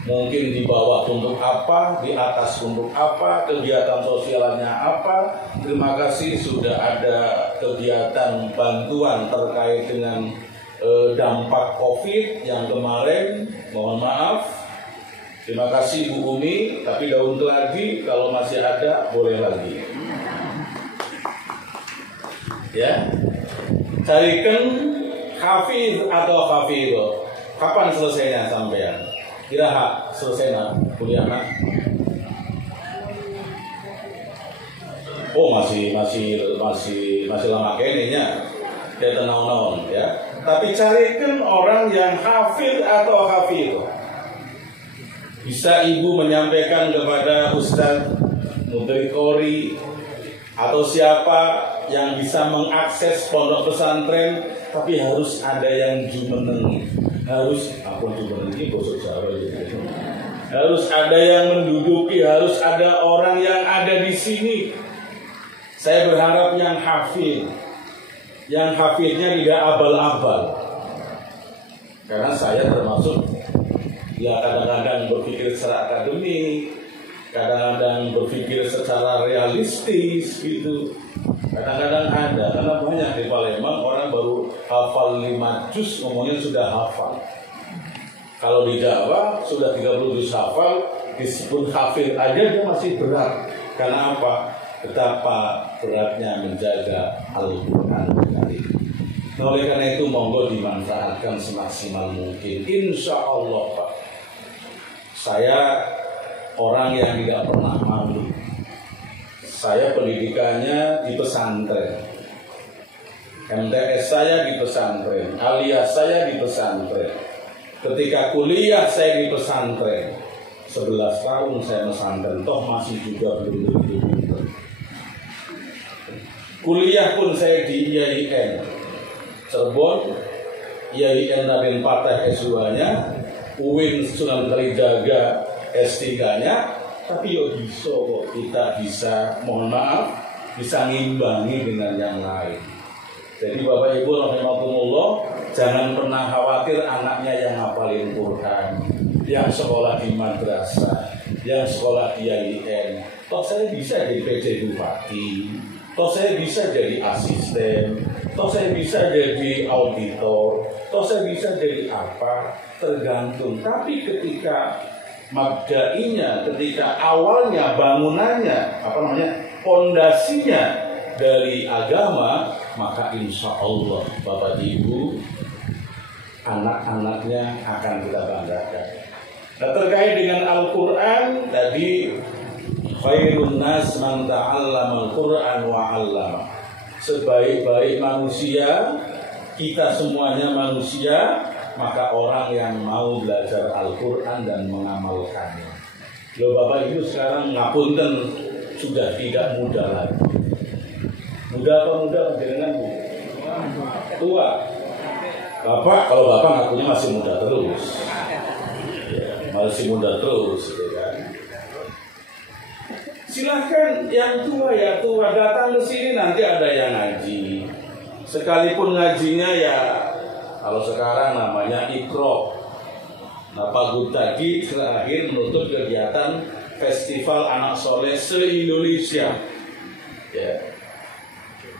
Mungkin di bawah untuk apa, di atas untuk apa, kegiatan sosialnya apa. Terima kasih sudah ada kegiatan bantuan terkait dengan dampak COVID yang kemarin. Mohon maaf. Terima kasih Bu Umi, tapi daun lagi kalau masih ada boleh lagi. Ya, carikan hafidz atau hafidho. Kapan selesainya sampean? Kira selesai kuliah nak? Oh masih lama kayaknya. Kayak tenang-tenang ya. Tapi carikan orang yang hafidz atau hafidho. Bisa ibu menyampaikan kepada Ustadz Mudrikori atau siapa yang bisa mengakses pondok pesantren, tapi harus ada yang jumeneng. Harus harus ada yang menduduki, harus ada orang yang ada di sini. Saya berharap yang hafidnya tidak abal-abal. Karena saya termasuk ya kadang-kadang berpikir secara akademik, kadang-kadang berpikir secara realistis gitu. Kadang-kadang ada, karena banyak di Palembang orang baru hafal 5 juz ngomongnya sudah hafal. Kalau di Jawa sudah 30 juz hafal, disebut hafid aja dia masih berat. Karena apa? Betapa beratnya menjaga Al-Quran. Oleh karena itu monggo dimanfaatkan semaksimal mungkin. Insya Allah Pak, saya orang yang tidak pernah malu. Saya pendidikannya di pesantren, MTS saya di pesantren, alias saya di pesantren. Ketika kuliah saya di pesantren. 11 tahun saya mesantren, toh masih juga belum begitu. Kuliah pun saya di IAIN Cirebon, IAIN Raden Patah S2-nya, UIN Sunan Kalijaga S3-nya, tapi yo bisa kok kita bisa, mohon maaf, bisa ngimbangi dengan yang lain. Jadi Bapak Ibu rahimakumullah, jangan pernah khawatir anaknya yang ngapalin Quran, yang sekolah di madrasah, yang sekolah di IAIN. Toh saya bisa jadi PJ Bupati, toh saya bisa jadi asisten, toh saya bisa jadi auditor, toh saya bisa jadi apa, tergantung. Tapi ketika mabdainya, ketika awalnya bangunannya, pondasinya dari agama, maka insya Allah Bapak Ibu, anak-anaknya akan kita banggakan. Nah, terkait dengan Al-Quran tadi, khairun nas man ta'allama al-Quran wa 'allama. Sebaik-baik manusia, kita semuanya manusia, maka orang yang mau belajar Al-Quran dan mengamalkannya. Loh Bapak Ibu sekarang ngapunten sudah tidak muda lagi. Muda apa muda dengan Bu? Tua. Bapak, kalau Bapak ngakunya masih muda terus. Ya, masih muda terus gitu kan. Silahkan yang tua ya tua, datang ke sini, nanti ada yang ngaji. Sekalipun ngajinya ya kalau sekarang namanya ikro. Nah, Pak Gub tadi terakhir menutup kegiatan Festival Anak Soleh se-Indonesia. Ya.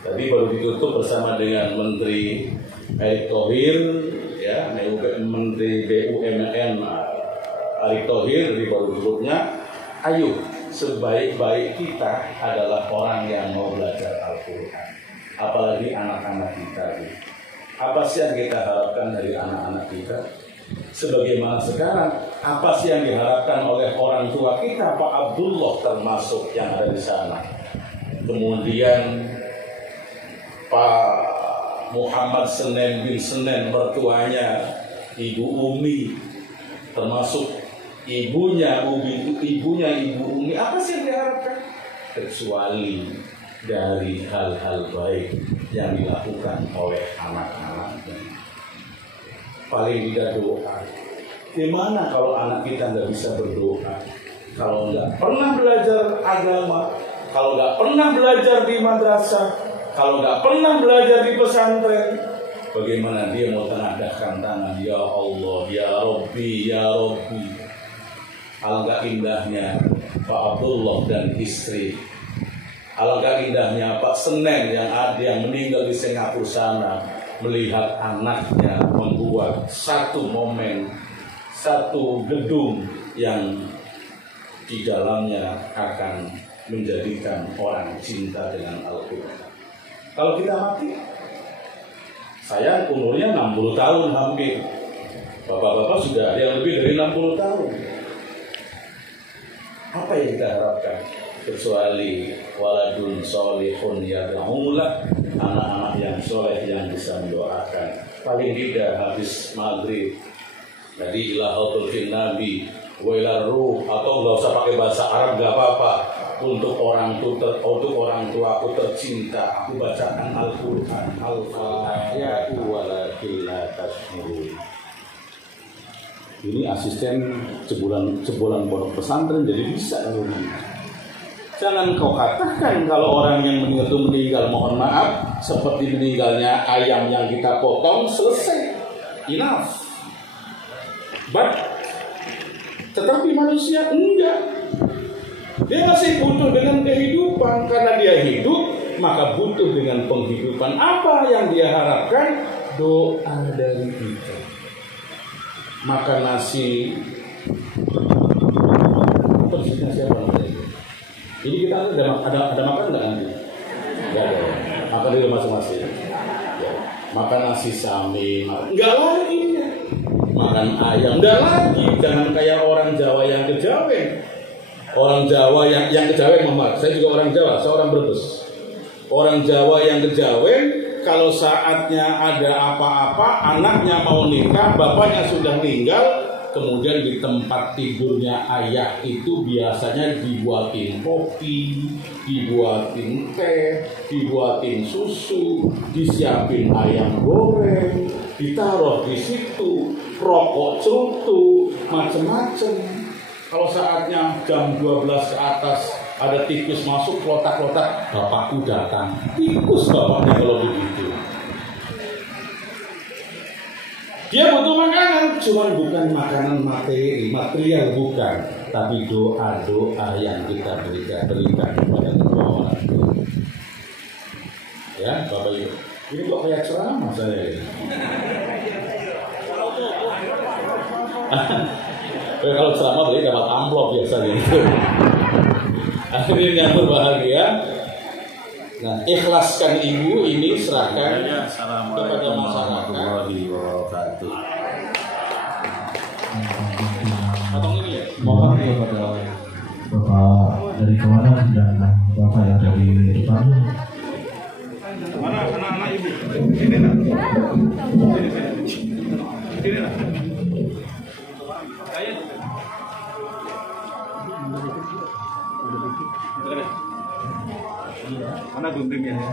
Tadi baru ditutup bersama dengan Menteri Erick Thohir, ya, Menteri BUMN Erick Thohir, di baru tutupnya. Ayo, sebaik-baik kita adalah orang yang mau belajar Al-Quran. Apalagi anak-anak kita. Apa sih yang kita harapkan dari anak-anak kita? Sebagaimana sekarang, apa sih yang diharapkan oleh orang tua kita? Pak Abdullah termasuk yang ada di sana. Kemudian Pak Muhammad Senen bin Senen, mertuanya Ibu Umi, termasuk ibunya Ibu Umi. Apa sih yang diharapkan? Kecuali dari hal-hal baik yang dilakukan oleh anak-anaknya. Paling tidak doa. Gimana kalau anak kita nggak bisa berdoa? Kalau nggak pernah belajar agama, kalau nggak pernah belajar di madrasah, kalau nggak pernah belajar di pesantren, bagaimana dia mau tengadahkan tangan? Ya Allah, ya Rabbi, ya Rabbi. Alangkah indahnya Pak Abdullah dan istri. Alangkah indahnya Pak Senen yang meninggal di Singapura sana, melihat anaknya membuat satu momen, satu gedung yang di dalamnya akan menjadikan orang cinta dengan Al-Quran. Kalau kita mati, saya umurnya 60 tahun hampir. Bapak-bapak sudah ada yang lebih dari 60 tahun. Apa yang kita harapkan? Kecuali waladun solihun yad'ulah, anak-anak yang soleh yang bisa mendoakan. Paling tidak habis maghrib tadi ilahatul fin nabi wa ilar ruh, atau nggak usah pakai bahasa Arab nggak apa-apa. Untuk orang tuaku tercinta, aku bacakan Al-Quran. Al-Fatihah walakin la tashkurun. Ini asisten jebolan pondok pesantren, jadi bisa kalau begini. Jangan kau katakan kalau orang yang meninggal itu meninggal, mohon maaf, seperti meninggalnya ayam yang kita potong, selesai, enough. Tetapi manusia enggak. Dia masih butuh dengan kehidupan. Karena dia hidup, maka butuh dengan penghidupan. Apa yang dia harapkan? Doa dari kita. Makan nasi. Persisnya siapa namanya? Jadi kita ada makan nggak nanti? Nggak ada. Makan di rumah masing-masing. Ya. Makan nasi samin. Nggak lagi. Makan ayam. Nggak lagi. Jangan kayak orang Jawa yang kejawen. Orang Jawa yang kejawen, Muhammad. Saya juga orang Jawa. Saya orang Brebes. Orang Jawa yang kejawen, kalau saatnya ada apa-apa, anaknya mau nikah, bapaknya sudah meninggal, kemudian di tempat tidurnya ayah itu biasanya dibuatin kopi, dibuatin teh, dibuatin susu, disiapin ayam goreng, ditaruh di situ, rokok cerutu, macem-macem. Kalau saatnya jam 12 ke atas ada tikus masuk klotak-klotak, bapakku datang. Tikus bapaknya kalau begitu. Dia butuh makanan, cuman bukan makanan materi, material bukan, tapi doa-doa yang kita berikan kepada kedua orang tua. Ya, Bapak Ibu. Ini kok kayak ceramah saya ini. Kalau ceramah berarti dapat amplop biasanya itu. Akhirnya yang berbahagia. Nah, ikhlaskan ibu ini serahkan kepada masyarakat. Potong ini ya. Mohon kepada Bapak dari kemana dan Bapak yang dari depan. Mana anak-anak ibu? Ini nak. Ini nak. Mana guntingnya ya?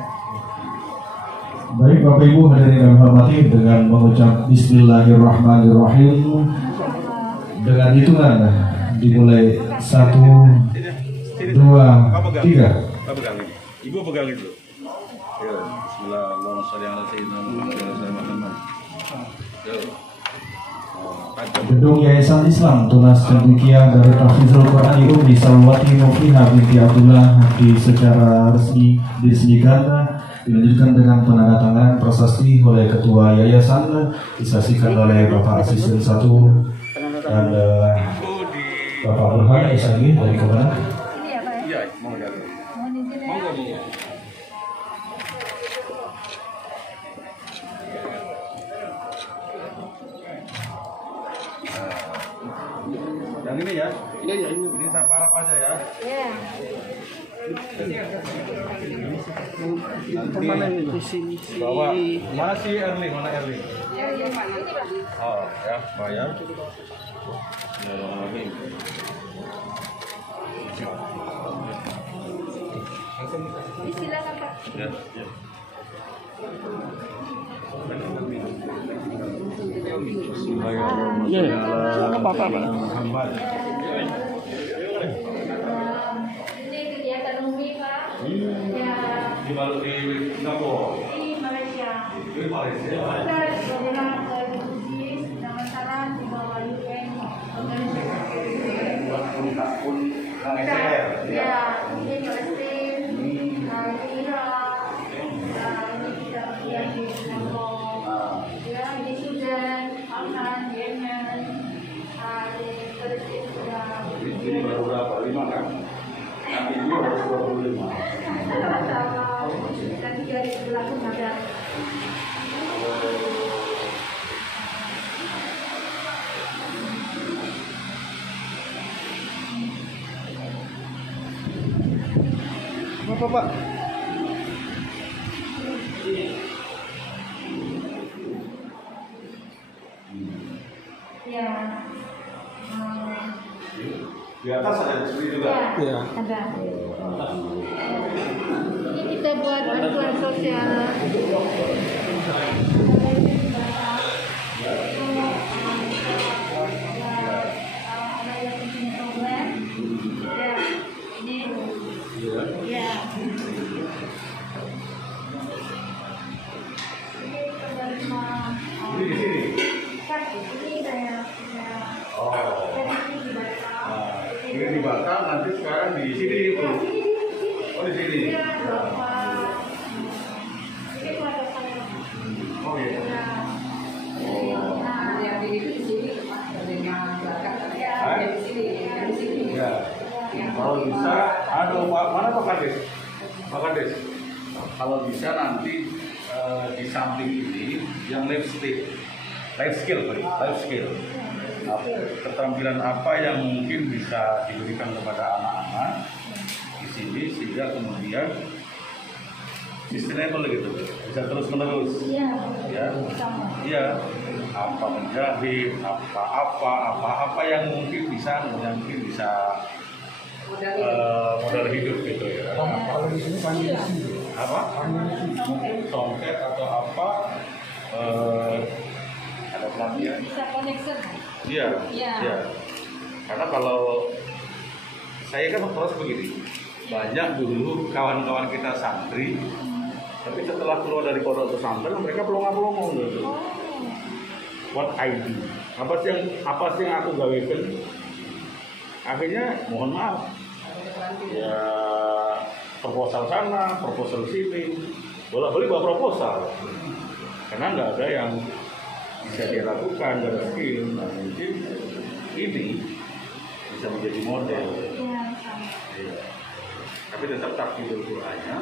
Baik Bapak Ibu hadirin yang hormati, dengan mengucap Bismillahirrahmanirrahim, dengan hitungan dimulai 1, 2, 3. Ibu pegang itu. Ya, Bismillahirrahmanirrahim. Gedung Yayasan Islam Tunas Cendekia dari Tahfizul Quran Umi Salwati Mufiha binti Abdullah secara resmi diresmikan, dilanjutkan dengan penandatangan prasasti oleh Ketua Yayasan, disaksikan oleh Bapak Asisten 1 dan Bapak Burhan Isani dari kemana? Iya, mau jalan. Monggo Bu. Yang ini ya? Iya, ini saya parap aja ya. Iya. Nanti bawa mana sih Erling? Mana Erling? Oh ya, bayar. Silakan Pak. Ya. Ini kegiatan Umi Pak. Ya. Di Singapura. Di Malaysia. Di Malaysia. Kita bergerak ke Inggris dengan saran di bawah UN organisasi. Ya, ini Palestina, Irak, ini kita bagian di Singapura, ya di Sudan, Afghan, Yemen, di Palestina. Ini baru berapa? 5 kan? Nanti ini baru 25. Dan 3 di sebelah pun ada. Apa Pak? Ya. Di atas ada di sini juga. Ya, ada. Ini kita buat bantuan sosial. Ada yang punya problem. Ya, ini. Ya. Ini penerima. Ini di sini. Ini saya. Oh. Ini di Batam, nanti sekarang di sini itu. Oh di sini. Oh iya. Ya. Kalau bisa, aduh mana Pak Kades? Pak Kades. Kalau bisa nanti di samping ini yang life skill. Nah, keterampilan apa yang mungkin bisa diberikan kepada anak-anak di sini sehingga kemudian sustainable gitu, bisa terus menerus. Iya. Ya, iya. Apa menjahit, apa yang mungkin bisa modal hidup gitu ya. Kalau di sini panggil Apa? Songket atau apa? Ada pelatihan. Bisa connection. Iya. Iya. Iya. Karena kalau saya kan terus begini, banyak dulu kawan-kawan kita santri, tapi setelah keluar dari pondok pesantren mereka pelongo-pelongo gitu. What I do? Apa sih yang aku gawekan? Akhirnya mohon maaf, ya proposal sana, proposal sini, bolak-balik bawa proposal, karena nggak ada yang bisa dia lakukan, nggak ada skill. Nah, mungkin ini bisa menjadi model. Iya, sama. Ya. Tapi tetap takdirul Qur'annya,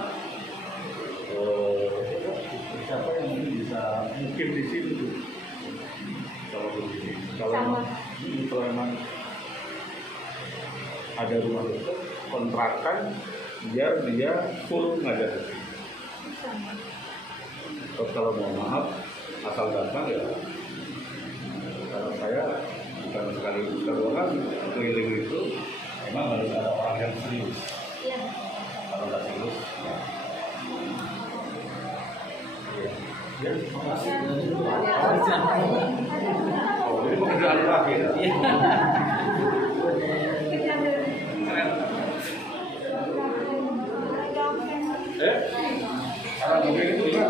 siapa yang bisa mungkin di sini tuh. Kalau begini, kalau memang ada rumah itu kontrakan biar dia full ngajar. Terus kalau mau maaf asal datang ya, karena saya bukan sekali dua kali keliling itu, memang harus ada orang yang serius. Iya. Kalau nggak serius, ya, makasih. Oh, jadi pekerjaan terakhir. Karena begini itu kan